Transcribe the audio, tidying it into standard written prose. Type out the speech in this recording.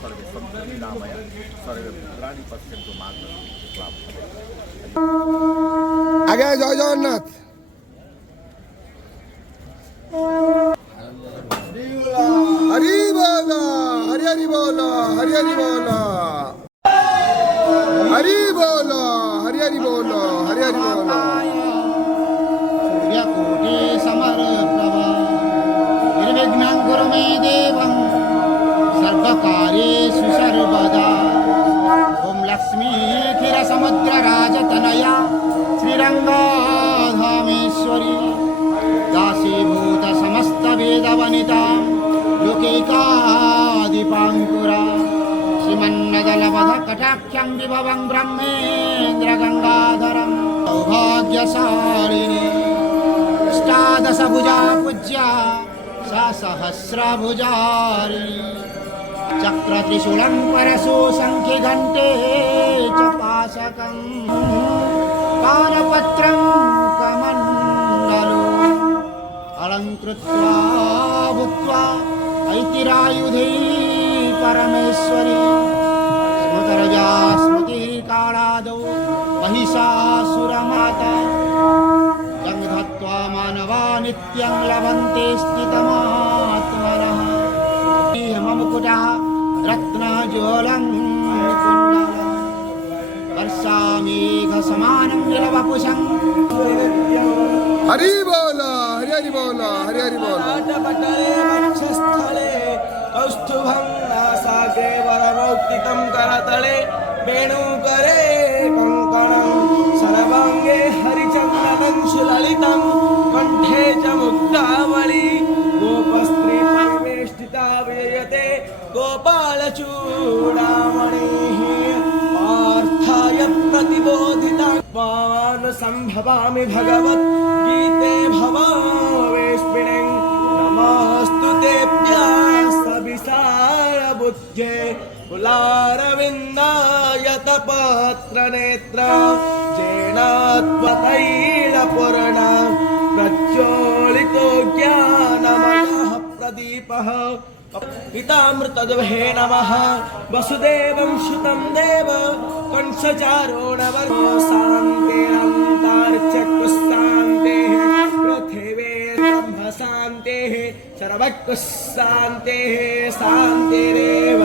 सर्वे सन्तु निरामया सर्वे भद्राणि पश्यन्तु मा আগে জয় জগন্নাথ। হরি বল, হরি হরি বল, হরি হরি বল, হরি বল, হরি হরি বল, হরি হরি বল। सूर्यकोटि समप्रभा निर्विघ्नं कुरु मे देवं सर्वकार्येषु सर्वदा। ॐ लक्ष्मी क्षीरसमुद्रराजतनया श्रीरङ्गधामेश्वरी दासीभूत समस्तवेदवनितां लोकैकादिपाङ्कुरा श्रीमन्नदलवधकटाख्यं विभवं ब्रह्मेन्द्रगङ्गाधरं सौभाग्यशालिनी अष्टादशभुजा पूज्या सा सहस्रभुजारिणी चक्रत्रिशूलं परशु शङ्खिघण्टे च पाशकं पानपत्रं कमण्डलो अलङ्कृत्वा भूत्वा ऐतिरायुधै परमेश्वरी स्मृतरजा स्मृतिः कालादौ महिषासुरमाता जङ्घत्वा मानवा नित्यं लभन्ते स्थितमात्मनः हेममुकुटः रत्नज्वलं कुण्डलं वर्षामेघसमानं नीलवपुषं হরি বল, হরি হরি বল, হরি হরি বল। पटले वक्षस्थले कौस्तुभं नासाग्रे वरमौक्तिकं करतले वेणुकरे कङ्कणं सर्वाङ्गे हरिचन्दनं सुललितं कण्ठे च मुक्तावली गोपस्त्री परिवेष्टिता विजयते गोपालचूडामणिः पार्थाय प्रतिबोधिता मां सम्भवामि भगवद्गीते भवावेस्मिन् नमोऽस्तु तेभ्यः सविसार बुद्धे कुलारविन्दायत पत्रनेत्र जेनात्मतैलपूर्ण प्रज्वलितो ज्ञानमयः प्रदीपः पितामृतद्वहे नमः वसुदेवं सुतं देव कंसचारोणवर्गो शान्तिरन्तार्चक्रुशान्तेः पृथिवे ब्रह्मशान्तेः सर्वक्रुशान्तेः शान्तिरेव